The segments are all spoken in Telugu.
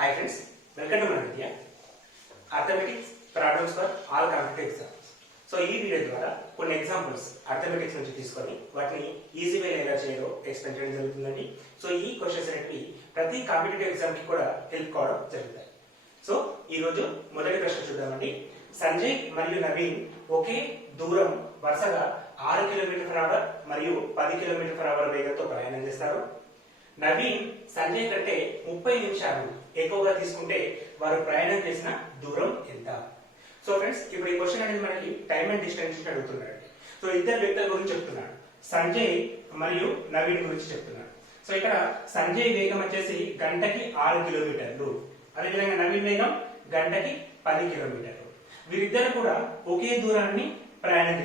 Hi friends, welcome to Manadya. Arithmetic problems for all competitive exams. So ఈ వీడియో ద్వారా కొన్ని ఎగ్జాంపుల్స్ అర్థమెటిక్స్ నుంచి తీసుకొని వాటిని ఈజీ వే ఎలా చేయాలో ఎక్స్ప్లెయిన్ చేయడం జరుగుతుందండి. సో ఈ క్వశ్చన్స్ అనేవి ప్రతి కాంపిటేటివ్ ఎగ్జామ్ కి కూడా హెల్ప్ కావడం జరుగుతాయి. సో ఈ రోజు మొదటి ప్రశ్న చూద్దామండి. సంజయ్ మరియు నవీన్ ఒకే దూరం వరుసగా 6 km/h మరియు 10 km/h వేగంతో ప్రయాణం చేస్తారు. నవీన్ సంజయ్ కంటే 30 నిమిషాలు ఎక్కువగా తీసుకుంటే వారు ప్రయాణం చేసిన దూరం ఎంత? సో ఫ్రెండ్స్, ఇప్పుడు ఈ క్వశ్చన్ అనేది మనకి టైం అండ్ డిస్టెన్స్ అడుగుతున్నాడు. సో ఇద్దరు వ్యక్తుల గురించి చెప్తున్నాడు, సంజయ్ మరియు నవీన్ గురించి చెప్తున్నాడు. సో ఇక్కడ సంజయ్ వేగం వచ్చేసి గంటకి 6 కిలోమీటర్లు, అదేవిధంగా నవీన్ వేగం గంటకి 10 కిలోమీటర్లు. వీరిద్దరు కూడా ఒకే దూరాన్ని ప్రయాణం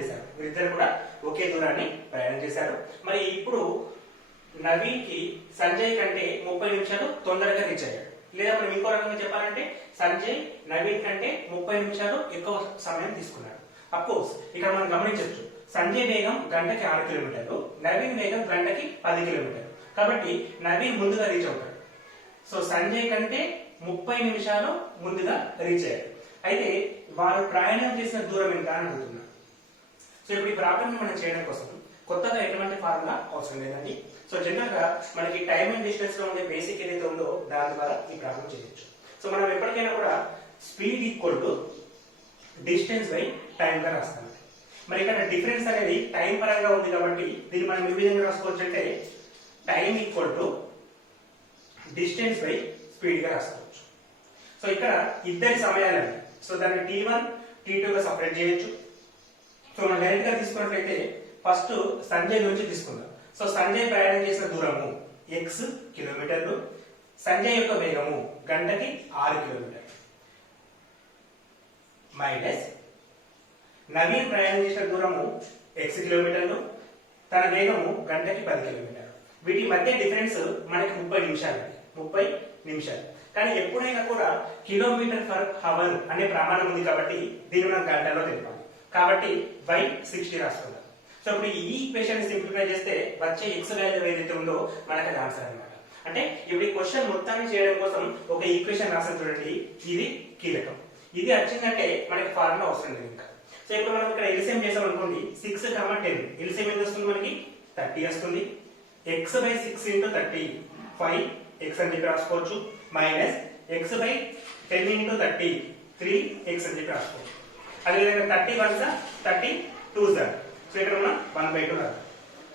చేశారు. మరి ఇప్పుడు నవీన్ కి సంజయ్ కంటే 30 నిమిషాలు తొందరగా రీచ్ అయ్యాడు. లేదా మనం ఇంకో రకంగా చెప్పాలంటే సంజయ్ నవీన్ కంటే 30 నిమిషాలు ఎక్కువ సమయం తీసుకున్నాడు. అఫ్కోర్స్ ఇక్కడ మనం గమనించవచ్చు, సంజయ్ వేగం గంటకి 6 కిలోమీటర్లు, నవీన్ వేగం గంటకి 10 కిలోమీటర్లు. కాబట్టి నవీన్ ముందుగా రీచ్ అవుతాడు. సో సంజయ్ కంటే 30 నిమిషాలు ముందుగా రీచ్ అయ్యాడు. అయితే వారు ప్రయాణం చేసిన దూరం ఎంత అని అడుగుతున్నారు. సో ఇప్పుడు ఈ ప్రాబ్లమ్ మనం చేయడం కోసం కొత్తగా ఎటువంటి ఫార్ములా అవసరం లేదండి. సో జనరల్ గా మనకి టైం అండ్ డిస్టెన్స్ లో ఉండే బేసిక్ ఏదైతే ఉందో దాని ద్వారా ఈ ప్రాబ్లం చేయొచ్చు. సో మనం ఎప్పటికైనా కూడా speed equal to distance by time గా రాస్తాం. మరి ఇక్కడ డిఫరెన్స్ అనేది టైం పరంగా ఉంది కాబట్టి దీన్ని మనం ఏ విధంగా రాసుకోవచ్చు అంటే time equal to distance by speed గా రాసుకోవచ్చు. సో ఇక్కడ ఇద్దరి సమయాలండి. సో దాన్ని T1 T2 గా సపరేట్ చేయొచ్చు. సో మనం డైరెక్ట్ గా తీసుకున్నట్లయితే ఫస్ట్ సంజయ్ నుంచి తీసుకుందాం. సో సంజయ్ ప్రయాణం చేసిన దూరము x కిలోమీటర్లు, సంజయ్ యొక్క వేగము గంటకి 6 కిలోమీటర్లు, మైనస్ నవీన్ ప్రయాణం చేసిన దూరము x కిలోమీటర్లు, తన వేగము గంటకి 10 కిలోమీటర్లు. వీటి మధ్య డిఫరెన్స్ మనకి 30 నిమిషాలు. కానీ ఎప్పుడైనా కూడా km/h అనే ప్రమాణం ఉంది కాబట్టి దీన్ని మనం గంటల్లో తెలిపాలి. కాబట్టి బై 60 రాసుకుందాం. సో ఇప్పుడు ఈ ఈక్వేషన్ సింప్లిఫై చేస్తే వచ్చే x వాల్యూ ఏదైతే ఉందో మనకి అది ఆన్సర్ అన్నమాట. అంటే ఇప్పుడు ఈ క్వశ్చన్ మొత్తాన్ని చేయడం కోసం ఒక ఈక్వేషన్ రాసాను చూడండి, ఇది కీలకం. ఇది వచ్చిందంటే మనకి ఫార్ములా అవసరం లేదు ఇంకా. సో ఇప్పుడు మనం ఇక్కడ ఎల్సిఎం చేసాం అనుకోండి, 6, 10 ఎల్సిఎం ఎంత వస్తుంది మనకి 30 వస్తుంది. x/6 × 30 5x అని చెప్పి రాసుకోవచ్చు, మైనస్ x/10 × 30 3x అని చెప్పి రాసుకోవచ్చు. అదేవిధంగా 30 1s 30 2s. సో ఇక్కడ మనం 1/2 రాదు.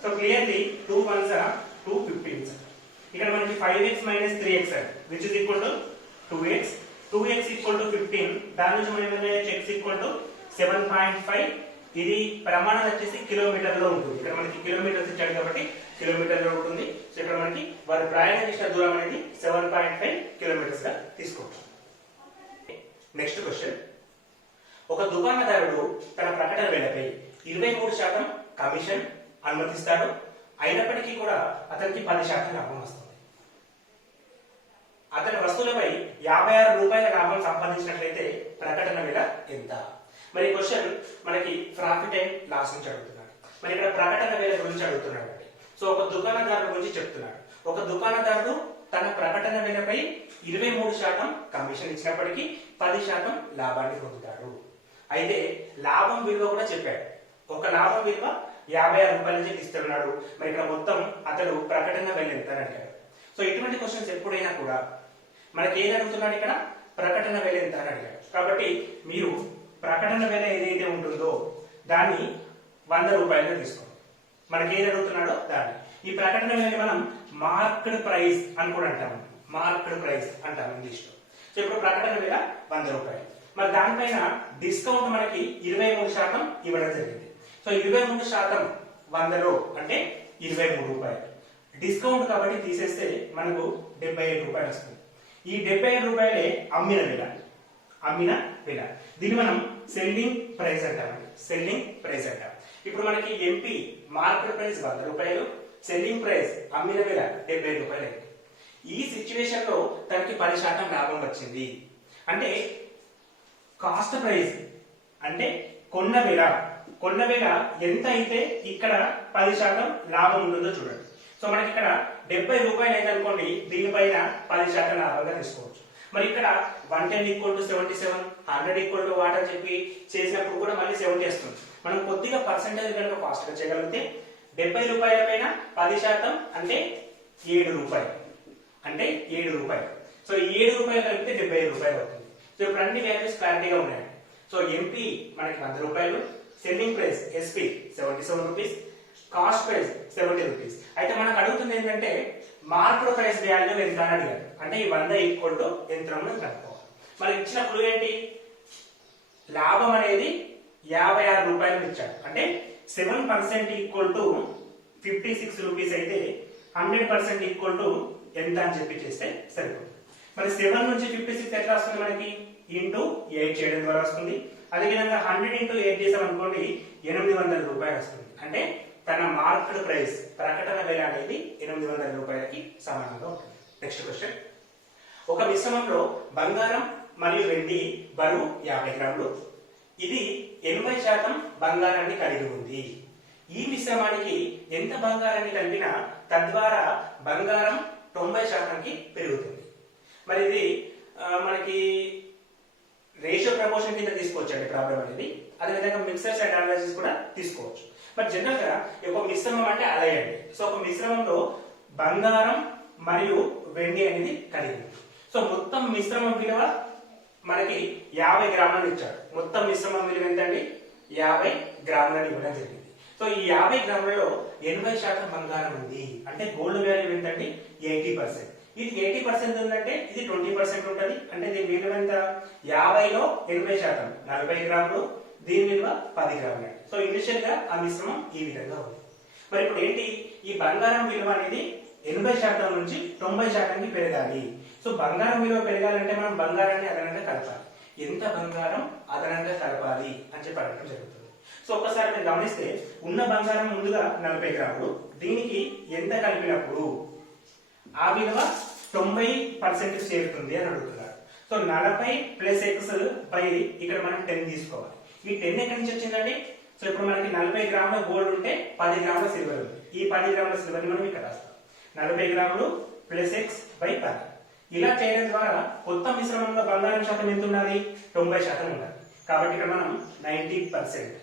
So clearly 2 1s 2 15s. ఇక్కడ మనకి 5x - 3x which is equal to 2x. 2x equal to 15. దాని నుంచి మనం ఏమైనా x equal to 7.5. ఇది ప్రమాణం వచ్చేసి కిలోమీటర్లో ఉంటుంది. ఇక్కడ మనకి కిలోమీటర్స్ ఇచ్చాడు కాబట్టి కిలోమీటర్లో ఉంటుంది. సో ఇక్కడ మనకి వారు ప్రయాణం చేసిన దూరం అనేది 7.5 కిలోమీటర్స్ గా తీసుకోవచ్చు. నెక్స్ట్ క్వశ్చన్, ఒక దుకాణదారుడు తన ప్రకటన వేలపై 23% కమిషన్ అనుమతిస్తాడు. అయినప్పటికీ కూడా అతనికి 10% లాభం వస్తుంది. అతని వస్తువులపై 56 రూపాయల లాభం సంపాదించినట్లయితే ప్రకటన వేల ఎంత? మరి క్వశ్చన్ మనకి ప్రాఫిట్ అండ్ లాస్ నుంచి అడుగుతున్నాడు. మరి ఇక్కడ ప్రకటన వేల గురించి అడుగుతున్నాడు. సో ఒక దుకాణదారుడు గురించి చెప్తున్నాడు. ఒక దుకాణదారుడు తన ప్రకటన వేలపై 23% కమిషన్ ఇచ్చినప్పటికీ 10% లాభాన్ని పొందుతాడు. అయితే లాభం విలువ కూడా చెప్పాడు. ఒక లాభం విలువ 56 రూపాయలు చెప్పి ఇస్తున్నాడు. మరి ఇక్కడ మొత్తం అతడు ప్రకటన వేల ఎంత అని అడిగాడు. సో ఇటువంటి క్వశ్చన్స్ ఎప్పుడైనా కూడా మనకి ఏది అడుగుతున్నాడు, ఇక్కడ ప్రకటన వేల ఎంత అని అడిగాడు. కాబట్టి మీరు ప్రకటన వేల ఏదైతే ఉంటుందో దాన్ని 100 రూపాయలుగా తీసుకోండి. మనకి ఏది అడుగుతున్నాడో దాన్ని. ఈ ప్రకటన వేలని మనం మార్క్డ్ ప్రైస్ అని కూడా అంటాము. మార్క్డ్ ప్రైస్ అంటాం ఇంగ్లీష్ లో. సో ఇప్పుడు ప్రకటన వేల 100 రూపాయలు. మరి దానిపైన డిస్కౌంట్ మనకి 23% ఇవ్వడం జరిగింది. సో 23% 100లో అంటే 23 రూపాయలు. డిస్కౌంట్ కాబట్టి తీసేస్తే మనకు 75 రూపాయలు వస్తుంది. ఈ 75 రూపాయలే అమ్మిన వేల. దీన్ని మనం సెల్లింగ్ ప్రైస్ అంటామండి. సెల్లింగ్ ప్రైస్ అంటాం. ఇప్పుడు మనకి ఎంపీ మార్కెట్ ప్రైస్ 100 రూపాయలు, సెల్లింగ్ ప్రైస్ అమ్మిన వేల 75 రూపాయలు అయింది. ఈ సిచ్యువేషన్ లో తనకి 10% లాభం వచ్చింది. అంటే కాస్ట్ ప్రైస్ అంటే కొన్న వేల ఎంత అయితే ఇక్కడ 10% లాభం ఉంటుందో చూడండి. సో మనకి ఇక్కడ 70 రూపాయలు అయితే అనుకోండి, దీనిపైన 10% లాభంగా తీసుకోవచ్చు. మరి ఇక్కడ 110 equal to 77, 100 equal to what అని చెప్పి చేసినప్పుడు కూడా మళ్ళీ 70 వస్తుంది. మనం కొద్దిగా పర్సెంటేజ్ కనుక ఫాస్ట్ గా చేయగలిగితే 70 రూపాయల పైన 10% అంటే 7 రూపాయలు, అంటే 7 రూపాయలు. సో ఈ 7 రూపాయలు కలిపితే 75 రూపాయలు అవుతుంది. సో ఇప్పుడు అన్ని వాల్యూస్ క్లారిటీగా ఉన్నాయి. సో ఎంపీ మనకి 100 రూపాయలు, selling price SP 77 rupees, cost price 70 rupees. అయితే మనకు అడుగుతుంది ఏంటంటే మార్కెట్ ప్రైస్ వాల్యూ ఎంత అని అడిగారు. అంటే ఈ 100 ఈక్వల్ టు ఎంత కనుక్కోవాలి. మనకి ఇచ్చిన క్లూ ఏంటి, లాభం అనేది 56 రూపాయలు ఇచ్చాడు. అంటే 7% ఈక్వల్ టు 56 రూపీస్ అయితే 100% ఈక్వల్ టు ఎంత అని చెప్పి చేస్తే సరిపోతుంది. మరి 7 నుంచి 56 ఎట్లా వస్తుంది మనకి, ఇంటూ 8 చేయడం ద్వారా వస్తుంది. అదేవిధంగా 100 ఇంటూ 8 చేసాం అనుకోండి 800 రూపాయలు వస్తుంది. అంటే తన మార్కెట్ ప్రైస్ ప్రకటన వెల అనేది 800 రూపాయలకి సమానంగా ఉంటుంది. నెక్స్ట్ క్వశ్చన్, ఒక మిశ్రమంలో బంగారం మరియు వెండి బరువు 50 గ్రాములు, ఇది 80% బంగారాన్ని కలిగి ఉంది. ఈ మిశ్రమానికి ఎంత బంగారాన్ని కలిపినా తద్వారా బంగారం 90%కి పెరుగుతుంది. మరి ఇది మనకి రేషియో ప్రపోర్షన్ కింద తీసుకోవచ్చు అండి ప్రాబ్లం అనేది. అదేవిధంగా మిక్సర్స్ అండ్ అనాలిసిస్ కూడా తీసుకోవచ్చు. బట్ జనరల్ గా ఒక మిశ్రమం అంటే అదే అండి. సో ఒక మిశ్రమంలో బంగారం మరియు వెండి అనేది కలిగి ఉంది. సో మొత్తం మిశ్రమం విలువ మనకి 50 గ్రాములను ఇచ్చాడు. మొత్తం మిశ్రమం విలువ ఎంతండి, 50 గ్రాములను ఇవ్వడం జరిగింది. సో ఈ 50 గ్రాములలో 80% బంగారం ఉంది. అంటే గోల్డ్ వాల్యూ ఎంతండి, 80%. ఇది 80% ఉందంటే ఇది 20% ఉంటుంది. అంటే దీని విలువ ఎంత, 50లో 80% 40 గ్రాములు, దీని విలువ 10 గ్రాములు. సో ఇనిషియల్ గా ఆ మిశ్రమం ఈ విధంగా ఉంది. మరి ఇప్పుడు ఏంటి, ఈ బంగారం విలువ అనేది 80% నుంచి 90%కి పెరగాలి. సో బంగారం విలువ పెరగాలంటే మనం బంగారాన్ని అదనంగా కలపాలి. ఎంత బంగారం అదనంగా కలపాలి అని చెప్పి అడగడం జరుగుతుంది. సో ఒకసారి మీరు గమనిస్తే ఉన్న బంగారం ముందుగా 40 గ్రాములు, దీనికి ఎంత కలిపినప్పుడు ఆ విలువ 90% చేరుతుంది అని అడుగుతున్నారు. సో 40 ప్లస్ ఎక్స్ బై ఇక్కడ మనం 10 తీసుకోవాలి. ఈ 10 ఎక్కడి నుంచి వచ్చిందండి, సో ఇప్పుడు మనకి 40 గ్రాముల గోల్డ్ ఉంటే 10 గ్రాముల సిల్వర్ ఉంది. ఈ 10 గ్రాముల సిల్వర్ ని మనం ఇక్కడ రాస్తాం. 40 గ్రాములు ప్లస్ ఎక్స్ బై 10. ఇలా చేయడం ద్వారా కొత్త మిశ్రమంలో బంగారం శాతం ఎంత ఉండాలి, 90% ఉండాలి. కాబట్టి ఇక్కడ మనం 90%,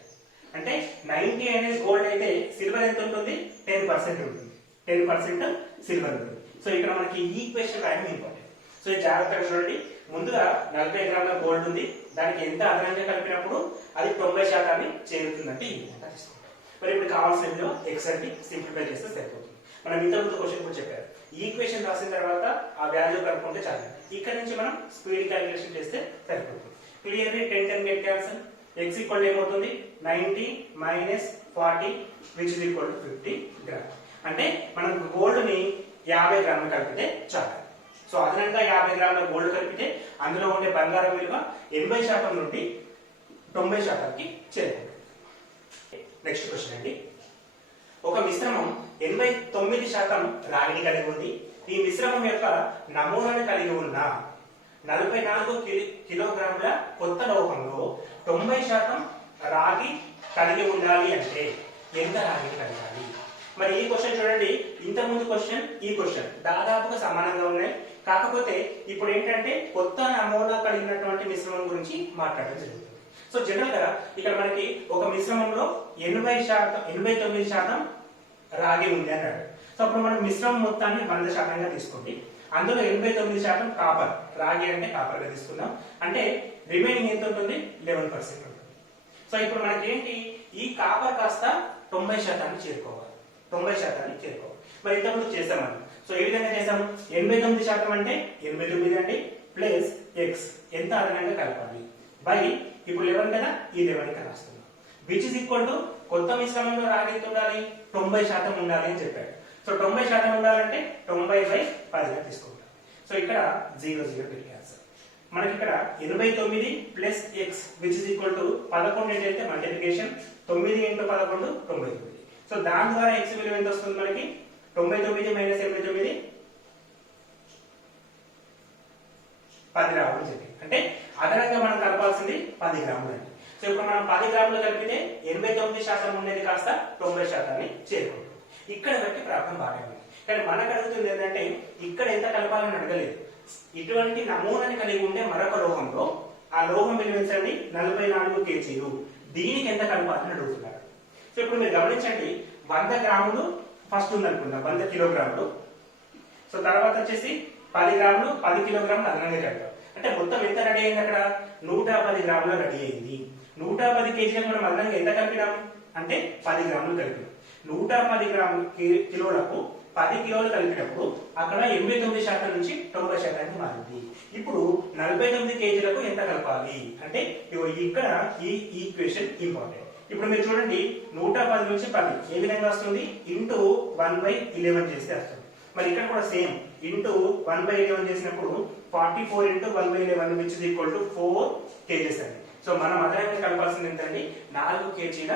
అంటే 90 అనేది గోల్డ్ అయితే సిల్వర్ ఎంత ఉంటుంది, 10% ఉంటుంది. 10% సిల్వర్ ఉంటుంది. సో ఇక్కడ మనకి ఈక్వేషన్ రాయడం ఇంపార్టెంట్. సో ఈ జాగ్రత్తగా చూడండి. ముందుగా 40 గ్రాముల గోల్డ్ ఉంది, దానికి ఎంత అదనంగా కలిపినప్పుడు అది 90% చేరుతుందంటే ఈ విధంగా తీసుకుంటాం. మరి ఇప్పుడు కావాల్సిన విలువ ఎక్స్ అంటే సింప్లిఫై చేస్తే సరిపోతుంది. మనం ఇంతకుముందు క్వశ్చన్ కూడా చెప్పారు, ఈక్వేషన్ రాసిన తర్వాత ఆ వాల్యూ కనుక్కుంటే చాలు. ఇక్కడ నుంచి మనం స్పీడ్ క్యాలిక్యులేషన్ చేస్తే సరిపోతుంది. Clearly 10 get cancel. X equal ఏమవుతుంది, 90 minus 40 which is equal to 50 gram. అంటే మనం గోల్డ్ ని 50 గ్రాములు కలిపితే చాలు. సో అదనంగా 50 గ్రాముల గోల్డ్ కలిపితే అందులో ఉండే బంగారం విలువ 80% నుండి 90%కి చేరుకుంటుంది. నెక్స్ట్ క్వశ్చన్ అండి, ఒక మిశ్రమం 89% రాగిని కలిగి ఉంది. ఈ మిశ్రమం యొక్క నమూనాను కలిగి ఉన్న 44 కిలోగ్రాముల కొత్త లోహంలో 90% రాగి కలిగి ఉండాలి అంటే ఎంత రాగిని కలగాలి? మరి ఈ క్వశ్చన్ చూడండి, ఇంతకుముందు క్వశ్చన్ ఈ క్వశ్చన్ దాదాపుగా సమానంగా ఉన్నాయి. కాకపోతే ఇప్పుడు ఏంటంటే కొత్త నమూనా కలిగినటువంటి మిశ్రమం గురించి మాట్లాడడం జరుగుతుంది. సో జనరల్ గా ఇక్కడ మనకి ఒక మిశ్రమంలో 89% రాగి ఉంది అన్నాడు. సో అప్పుడు మనం మిశ్రమం మొత్తాన్ని 100%గా తీసుకోండి. అందులో 89% కాపర్, రాగి అంటే కాపర్ గా తీసుకుందాం. అంటే రిమైనింగ్ ఎంత ఉంటుంది, 11% ఉంటుంది. సో ఇప్పుడు మనకి ఏంటి, ఈ కాపర్ కాస్త 90% చేరుకోవాలి. 90% చేరుకోవాలి. మరి ఇంతకుముందు చేసాం మనం. సో ఏ విధంగా చేసాం, 89% అంటే 89 అండి ప్లస్ ఎక్స్ ఎంత అదనంగా కలపాలి బై ఇప్పుడు 11 కదా, ఈ 11 ఇక్కడ రాస్తున్నాం. విచ్ ఇస్ ఈక్వల్ టు కొత్త మిశ్రమంలో రాగి ఎంత ఉండాలి, 90% ఉండాలి అని చెప్పాడు. సో 90% ఉండాలంటే 90/10గా తీసుకుంటాం. సో ఇక్కడ 0 పెట్టేయాలి. మనకి ఇక్కడ 89 plus X which is equal to 11 ఏంటంటే మల్టిప్లికేషన్, 9 × 11 99. సో దాని ద్వారా ఎక్స్ విలువ ఎంత వస్తుంది మనకి, 99 మైనస్ 89 10 గ్రాములు చెప్పి, అంటే అదనంగా మనం కలపాల్సింది 10 గ్రాములు అండి. సో ఇప్పుడు మనం 10 గ్రాములు కలిపితే 89% ఉండేది కాస్త 90%ని చేరుకుంటుంది. ఇక్కడ బట్టి ప్రాబ్లం బాగానే ఉంది. కానీ మనకు అడుగుతుంది ఏంటంటే ఇక్కడ ఎంత కలపాలని అడగలేదు, ఇటువంటి నమూనాని కలిగి ఉండే మరొక లోహంలో ఆ లోహం విలువ ఎంతండి 44 కేజీలు, దీనికి ఎంత కలపాలని అడుగుతున్నారు. సో ఇప్పుడు మీరు గమనించండి, 100 గ్రాములు ఫస్ట్ ఉందనుకుందాం, 100 కిలోగ్రాములు. సో తర్వాత వచ్చేసి 10 గ్రాములు, 10 కిలోగ్రాములు అదనంగా కలిపాం. అంటే మొత్తం ఎంత రెడీ అయింది అక్కడ? 110 గ్రాములు రెడీ అయింది. 110 కేజీలకు మనం అదనంగా ఎంత కలిపినాం అంటే 10 గ్రాములు కలిపినాం. 110 కిలోలకు 10 కిలోలు కలిపినప్పుడు అక్కడ 89% నుంచి 90% మారింది. ఇప్పుడు 49 కేజీలకు ఎంత కలపాలి అంటే ఇక్కడ ఈ ఈక్వేషన్ ఇంపార్టెంట్. ఇప్పుడు మీరు చూడండి, 110 నుంచి 10 ఏ విధంగా వస్తుంది? ఇంటూ 1/11 చేస్తే వస్తుంది. మరి ఇక్కడ కూడా సేమ్ ఇంటూ 1/11 చేసినప్పుడు 44 into 1/11 which is equal to 4 kgs అండి. సో మనం అదనంగా కలపాల్సింది ఎంతండి? 4 కేజీల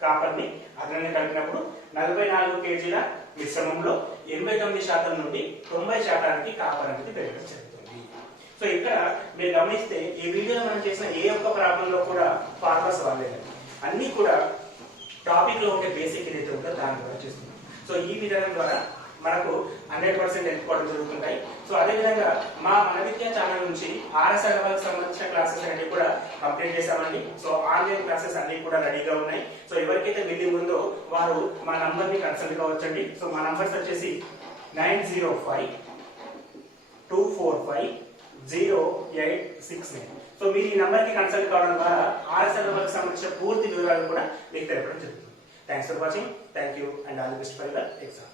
కాపర్ని అదనంగా కలిపినప్పుడు 44 కేజీల మిశ్రమంలో 89% నుండి 90% కాపర్ అనేది పెరగడం జరుగుతుంది. సో ఇక్కడ మీరు గమనిస్తే ఈ వీడియోలో మనం చేసిన ఏ ఒక్క ప్రాబ్లం లో కూడా ఫార్ములాస్ వాడలేదండి, అన్ని కూడా టాపిక్ లో ఉండే బేసిక్ ఏదైతే ఉందో దాని ద్వారా చేస్తున్నాం. సో ఈ విధానం ద్వారా మనకు 100% ఎంచుకోవడం జరుగుతుంటాయి. సో అదే విధంగా మన విద్యా ఛానల్ నుంచి ఆర్ఎస్ఐకి సంబంధించిన క్లాసెస్ అన్ని కూడా కంప్లీట్ చేశామండి. సో ఆన్లైన్ క్లాసెస్ అన్ని కూడా రెడీగా ఉన్నాయి. సో ఎవరికైతే బిల్లింగ్ ఉందో వారు మా నంబర్ ని కన్సల్ట్ కావచ్చండి. సో మా నంబర్స్ వచ్చేసి 9052450869. సో మీరు ఈ నంబర్ కి కన్సల్ట్ కావడం ద్వారా ఆర్ఎస్ఐకి సంబంధించిన పూర్తి వివరాలు కూడా మీకు తెలపడం జరుగుతుంది. Thanks for watching. Thank you and all the best for your exam.